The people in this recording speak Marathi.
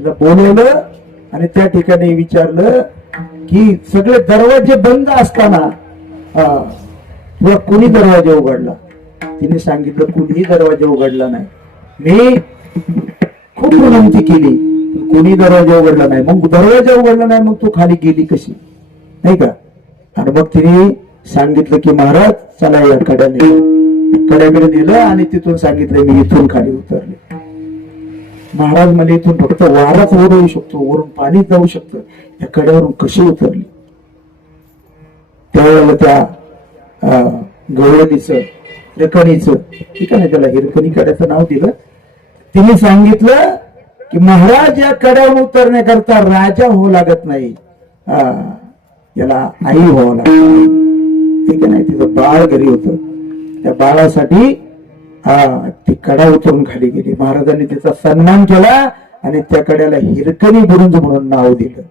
तिला बोलवलं आणि त्या ठिकाणी विचारलं की सगळे दरवाजे बंद असताना तुला कुणी दरवाजा उघडला? तिने सांगितलं कुणीही दरवाजा उघडला नाही, मी खूप विनंती केली, कोणी दरवाजा उघडला नाही. मग दरवाजा उघडला नाही, मग तू खाली गेली कशी, नाही का? आणि मग तिने सांगितलं की महाराज चला या कड्याकडे नेलं आणि तिथून सांगितलं मी इथून खाली उतरले. महाराज मला इथून फक्त वाराच ओढवू शकतो, वरून पाणी जाऊ शकतं, या कड्यावरून कशी उतरली? त्यावेळेला त्या गवळणीचं हिरकणीचं, ठीक आहे ना, त्याला हिरकणी कड्याचं नाव दिलं. तिने सांगितलं की महाराज या कड्यावरून उतरण्याकरता राजा होऊ लागत नाही, याला आई व्हावं लागत, ठीक आहे ना. तिचं बाळ घरी होतं, त्या बाळासाठी ती कडा उतरून खाली गेली. महाराजांनी तिचा सन्मान केला आणि त्या कड्याला हिरकणी बुरुंज म्हणून नाव दिलं.